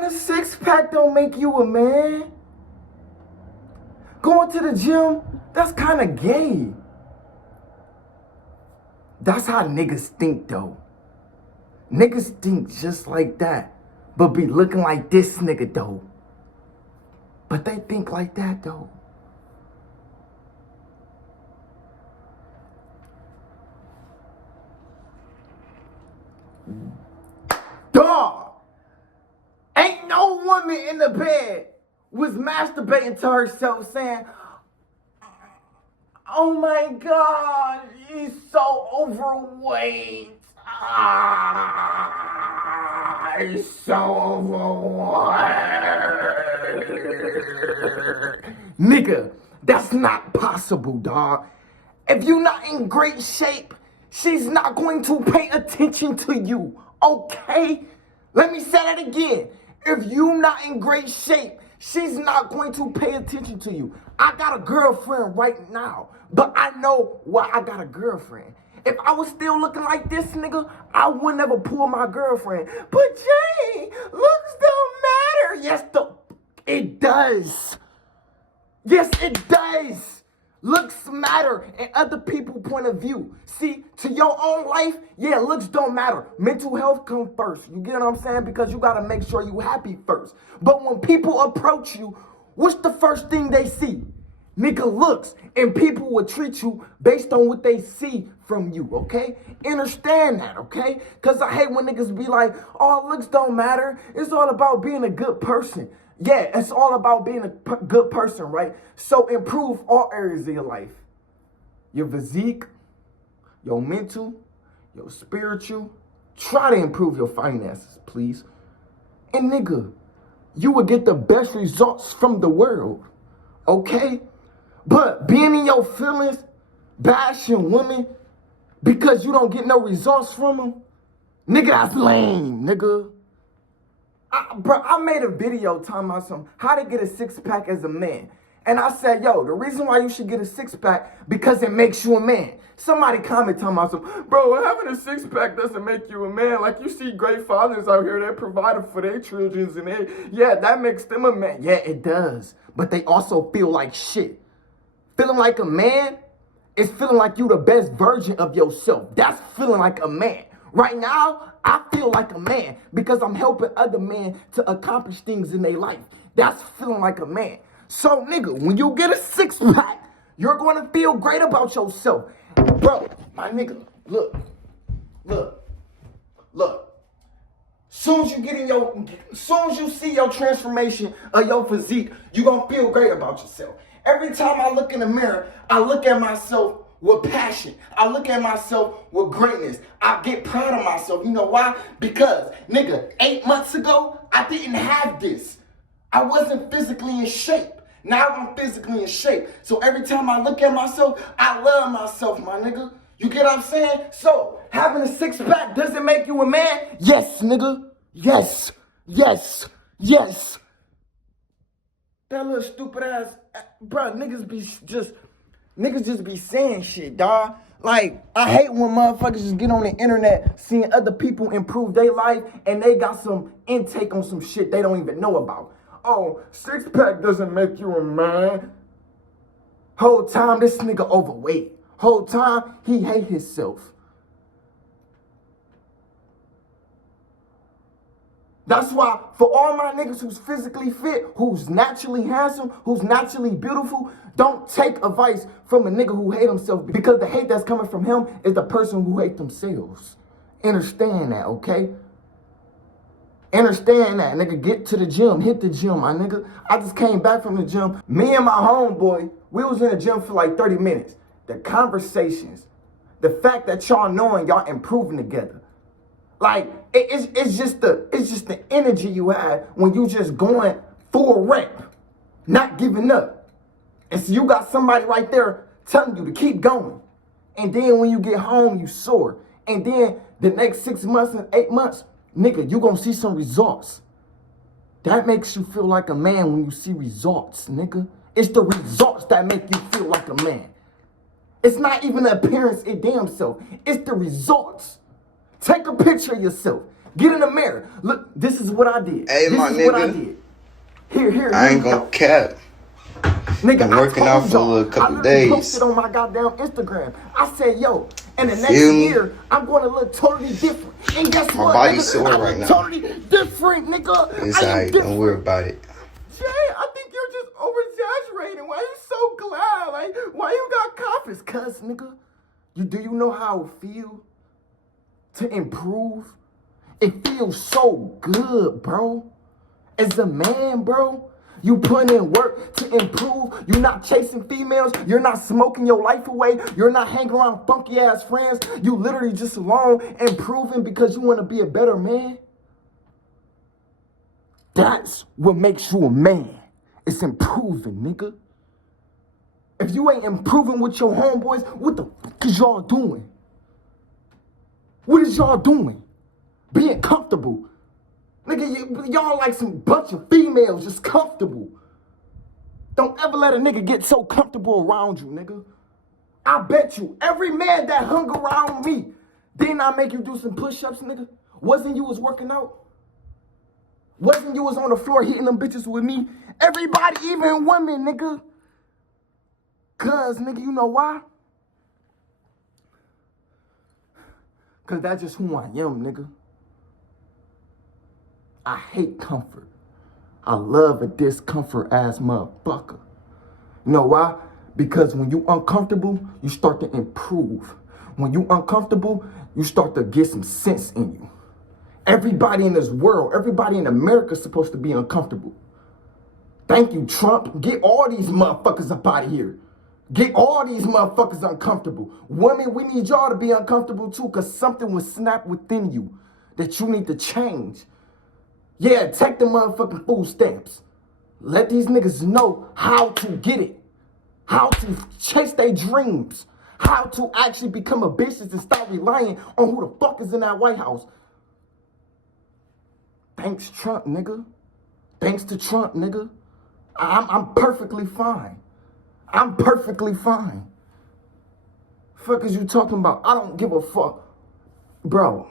Having a six-pack don't make you a man. Going to the gym, that's kind of gay. That's how niggas think, though. Niggas think just like that, but be looking like this nigga, though. But they think like that, though. Dog! Ain't no woman in the bed was masturbating to herself saying, oh my God, he's so overweight. He's so overweight. Nigga, that's not possible, dog. If you're not in great shape, she's not going to pay attention to you, okay? Let me say that again. If you're not in great shape, she's not going to pay attention to you. I got a girlfriend right now, but I know why I got a girlfriend. If I was still looking like this nigga, I would never pull my girlfriend. But Jay, looks don't matter. Yes, it does. Yes, it does. Looks matter in other people's point of view. See, to your own life, yeah, looks don't matter. Mental health comes first. You get what I'm saying? Because you got to make sure you happy first. But when people approach you, what's the first thing they see? Nigga, looks. And people will treat you based on what they see from you, okay? Understand that, okay? Because I hate when niggas be like, oh, looks don't matter. It's all about being a good person. Yeah, it's all about being a good person, right? So improve all areas of your life. Your physique, your mental, your spiritual. Try to improve your finances, please. And nigga, you will get the best results from the world, okay? But being in your feelings, bashing women because you don't get no results from them, nigga, that's lame, nigga. Bro, I made a video talking about how to get a six-pack as a man. And I said, yo, the reason why you should get a six-pack, because it makes you a man. Somebody commented talking about bro, having a six-pack doesn't make you a man. Like, you see great fathers out here that provided for their children, and yeah, that makes them a man. Yeah, it does. But they also feel like shit. Feeling like a man is feeling like you the best version of yourself. That's feeling like a man. Right now, I feel like a man because I'm helping other men to accomplish things in their life. That's feeling like a man. So, nigga, when you get a six-pack, you're going to feel great about yourself. Bro, my nigga, look. Soon as you see your transformation of your physique, you're going to feel great about yourself. Every time I look in the mirror, I look at myself with passion. I look at myself with greatness. I get proud of myself. You know why? Because, nigga, 8 months ago, I didn't have this. I wasn't physically in shape. Now I'm physically in shape. So every time I look at myself, I love myself, my nigga. You get what I'm saying? So, having a six-pack doesn't make you a man? Yes, nigga. Yes. That little stupid ass, bro, niggas just be saying shit, dawg. Like, I hate when motherfuckers just get on the internet seeing other people improve their life and they got some intake on some shit they don't even know about. Oh, six-pack doesn't make you a man. Whole time, this nigga overweight. Whole time, he hate himself. That's why, for all my niggas who's physically fit, who's naturally handsome, who's naturally beautiful, don't take advice from a nigga who hate himself, because the hate that's coming from him is the person who hate themselves. Understand that, okay? Understand that, nigga. Get to the gym. Hit the gym, my nigga. I just came back from the gym. Me and my homeboy, we was in the gym for like 30 minutes. The conversations, the fact that y'all knowing y'all improving together. Like, it's just the energy you have when you just going full rep, not giving up. And so you got somebody right there telling you to keep going. And then when you get home, you soar. And then the next 6 months and 8 months, nigga, you gonna see some results. That makes you feel like a man when you see results, nigga. It's the results that make you feel like a man. It's not even the appearance in damn self. It's the results. Take a picture of yourself. Get in the mirror. Look, this is what I did. Hey, this my is nigga. what I did. Here. I ain't gonna cap. Nigga, Been working out for a little couple days. I posted on my goddamn Instagram. I said, yo, in the next Feel me? year, I'm going to look totally different. And guess My what, body's nigga? sore I'm right now. totally different, nigga. It's I am alright, different. don't worry about it. Jay, I think you're just over-exaggerating. Why you so glad? Like, why you got confidence? Cuz, nigga, do you know how it feels to improve? It feels so good, bro. As a man, bro, you put in work to improve. You're not chasing females. You're not smoking your life away. You're not hanging around funky-ass friends. You literally just alone improving because you want to be a better man. That's what makes you a man. It's improving, nigga. If you ain't improving with your homeboys, what the fuck is y'all doing? What is y'all doing? Being comfortable. Nigga, y'all like some bunch of females just comfortable. Don't ever let a nigga get so comfortable around you, nigga. I bet you every man that hung around me, didn't I make you do some push-ups, nigga? Wasn't you was working out? Wasn't you was on the floor hitting them bitches with me? Everybody, even women, nigga. Cause, nigga, you know why? Cause that's just who I am, nigga. I hate comfort. I love a discomfort-ass motherfucker. You know why? Because when you uncomfortable, you start to improve. When you uncomfortable, you start to get some sense in you. Everybody in this world, everybody in America is supposed to be uncomfortable. Thank you, Trump. Get all these motherfuckers up out of here. Get all these motherfuckers uncomfortable. Women, we need y'all to be uncomfortable too, because something will snap within you that you need to change. Yeah, take the motherfucking food stamps. Let these niggas know how to get it. How to chase their dreams. How to actually become a business and stop relying on who the fuck is in that White House. Thanks, Trump, nigga. Thanks to Trump, nigga. I'm perfectly fine. I'm perfectly fine. Fuck is you talking about? I don't give a fuck. Bro.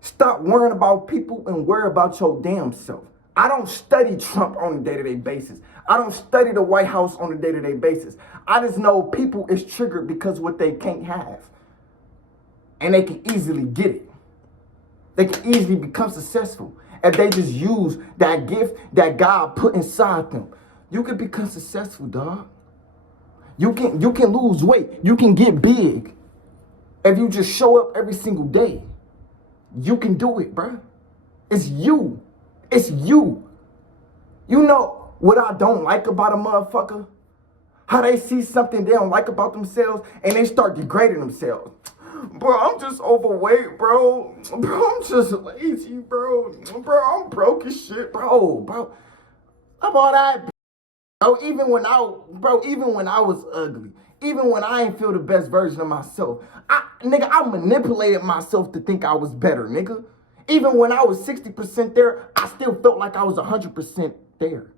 Stop worrying about people and worry about your damn self. I don't study Trump on a day-to-day basis. I don't study the White House on a day-to-day basis. I just know people is triggered because what they can't have. And they can easily get it. They can easily become successful. If they just use that gift that God put inside them. You can become successful, dog. You can lose weight. You can get big. If you just show up every single day. You can do it, bruh. It's you. It's you. You know what I don't like about a motherfucker? How they see something they don't like about themselves and they start degrading themselves. Bro, I'm just overweight, bro. Bro, I'm just lazy, bro. Bro, I'm broke as shit, bro. I'm all that, bro. Even when I was ugly. Even when I ain't feel the best version of myself. I manipulated myself to think I was better, nigga. Even when I was 60% there, I still felt like I was 100% there.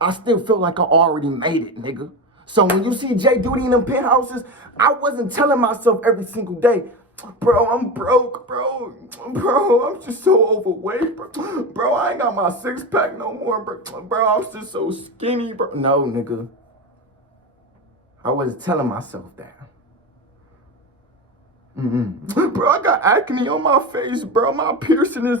I still felt like I already made it, nigga. So when you see Jayyduty in them penthouses, I wasn't telling myself every single day, bro, I'm broke, bro. Bro, I'm just so overweight, bro. Bro, I ain't got my six-pack no more, bro. Bro, I'm just so skinny, bro. No, nigga. I wasn't telling myself that. Bro, I got acne on my face, bro. My piercing is...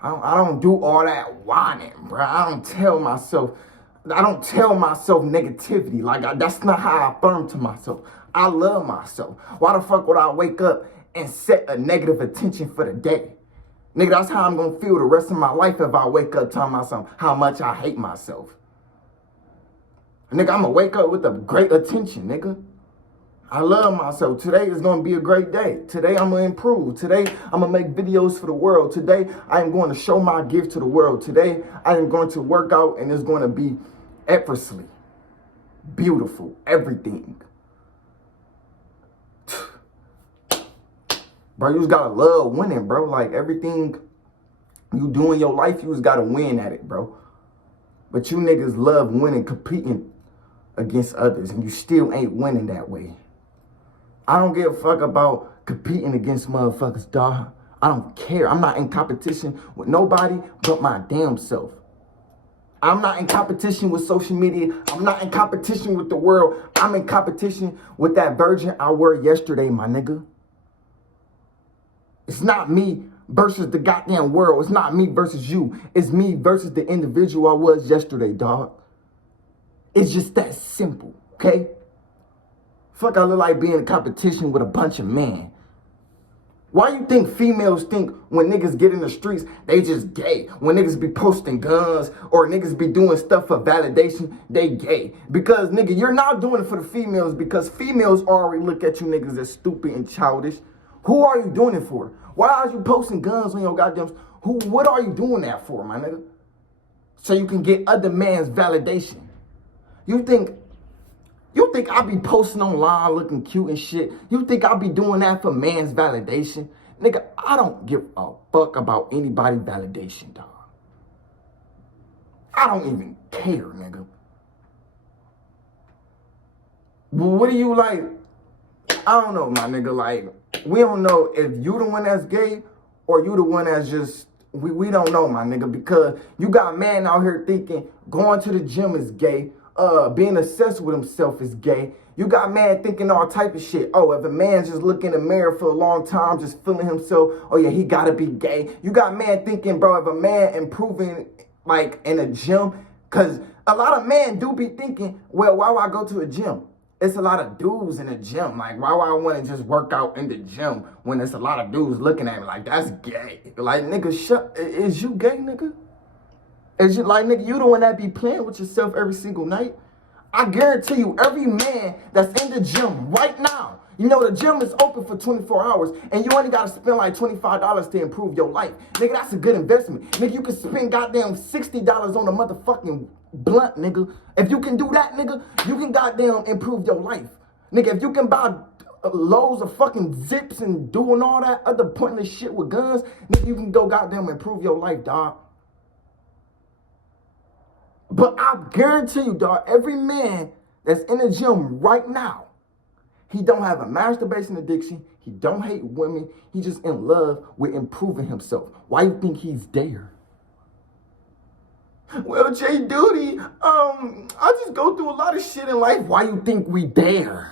I don't do all that whining, bro. I don't tell myself negativity. Like, that's not how I affirm to myself. I love myself. Why the fuck would I wake up and set a negative attention for the day? Nigga, that's how I'm gonna feel the rest of my life if I wake up telling myself how much I hate myself. Nigga, I'm gonna wake up with a great attention, nigga. I love myself. Today is going to be a great day. Today I'm going to improve. Today I'm going to make videos for the world. Today I am going to show my gift to the world. Today I am going to work out and it's going to be effortlessly beautiful. Everything. Bro, you just got to love winning, bro. Like everything you do in your life, you just got to win at it, bro. But you niggas love winning, competing against others, and you still ain't winning that way. I don't give a fuck about competing against motherfuckers, dog. I don't care. I'm not in competition with nobody but my damn self. I'm not in competition with social media. I'm not in competition with the world. I'm in competition with that virgin I wore yesterday, my nigga. It's not me versus the goddamn world. It's not me versus you. It's me versus the individual I was yesterday, dog. It's just that simple, okay? Fuck, I look like being in competition with a bunch of men. Why you think females think when niggas get in the streets, they just gay? When niggas be posting guns or niggas be doing stuff for validation, they gay. Because, nigga, you're not doing it for the females because females already look at you niggas as stupid and childish. Who are you doing it for? Why are you posting guns on your goddamn... What are you doing that for, my nigga? So you can get other man's validation. You think I be posting online looking cute and shit? You think I be doing that for man's validation? Nigga, I don't give a fuck about anybody's validation, dog. I don't even care, nigga. What do you like? I don't know, my nigga. Like, we don't know if you the one that's gay or you the one that's just... We don't know, my nigga, because you got man out here thinking going to the gym is gay. Being obsessed with himself is gay. You got man thinking all type of shit. Oh, if a man's just looking in the mirror for a long time, just feeling himself, oh yeah, he gotta be gay. You got man thinking, bro, if a man improving like in a gym, cause a lot of men do be thinking, well, why would I go to a gym? It's a lot of dudes in the gym. Like, why would I want to just work out in the gym when there's a lot of dudes looking at me like, that's gay? Like, nigga, is you gay, nigga? Is you like, nigga, you the one that be playing with yourself every single night? I guarantee you, every man that's in the gym right now, you know the gym is open for 24 hours and you only gotta spend like $25 to improve your life. Nigga, that's a good investment. Nigga, you can spend goddamn $60 on a motherfucking blunt, nigga. If you can do that, nigga, you can goddamn improve your life. Nigga, if you can buy loads of fucking zips and doing all that other pointless shit with guns, nigga, you can go goddamn improve your life, dog. But I guarantee you, dog, every man that's in the gym right now, he don't have a masturbation addiction. He don't hate women. He just in love with improving himself. Why you think he's there? Well, Jayyduty, I just go through a lot of shit in life. Why you think we there?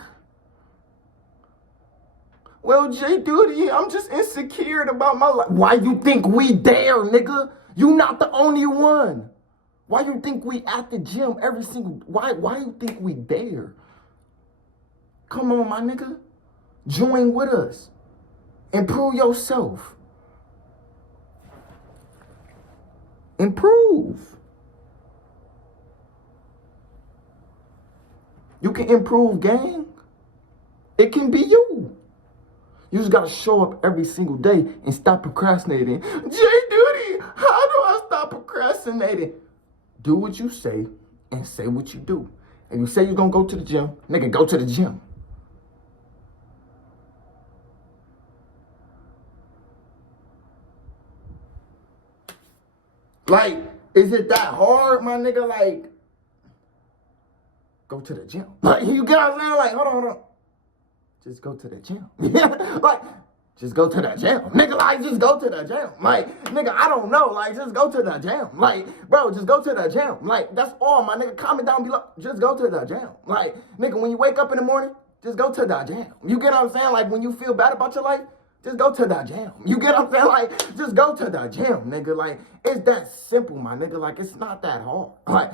Well, Jayyduty, I'm just insecure about my life. Why you think we there, nigga? You not the only one. Why you think we at the gym every single... Why you think we there? Come on, my nigga. Join with us. Improve yourself. Improve. You can improve, gang. It can be you. You just gotta show up every single day and stop procrastinating. Jayyduty, how do I stop procrastinating? Do what you say and say what you do. And you say you're gonna go to the gym, nigga, go to the gym. Like, is it that hard, my nigga? Like, go to the gym. Like, you get what I'm saying? Like, hold on. Just go to the gym. Like, just go to the gym. Nigga, like, just go to the gym. Like, nigga, I don't know. Like, just go to the gym. Like, bro, just go to the gym. Like, that's all, my nigga. Comment down below. Just go to the gym. Like, nigga, when you wake up in the morning, just go to the gym. You get what I'm saying? Like, when you feel bad about your life, just go to the gym. You get what I'm saying? Like, just go to the gym, nigga. Like, it's that simple, my nigga. Like, it's not that hard. Like,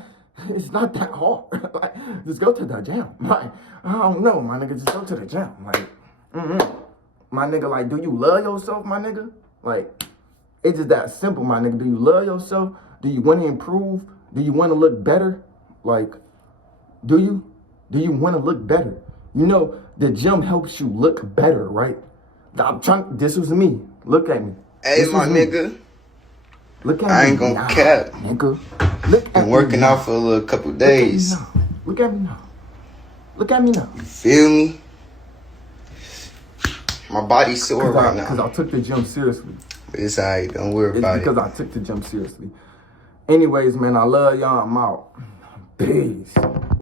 it's not that hard. Like, just go to the gym. Like, I don't know, my nigga. Just go to the gym. Like, my nigga, like, do you love yourself, my nigga? Like, it's just that simple, my nigga. Do you love yourself? Do you want to improve? Do you want to look better? Like, do you? Do you want to look better? You know, the gym helps you look better, right? I'm trying, this was me. Look at me. Hey, my nigga. Look at me. I ain't gonna cap. Nigga. Look at me. Been working out for a little couple days. Look at me now. Look at me now. You feel me? My body's sore right now. Because I took the gym seriously. It's alright, don't worry about it. It's because I took the gym seriously. Anyways, man, I love y'all. I'm out. Peace.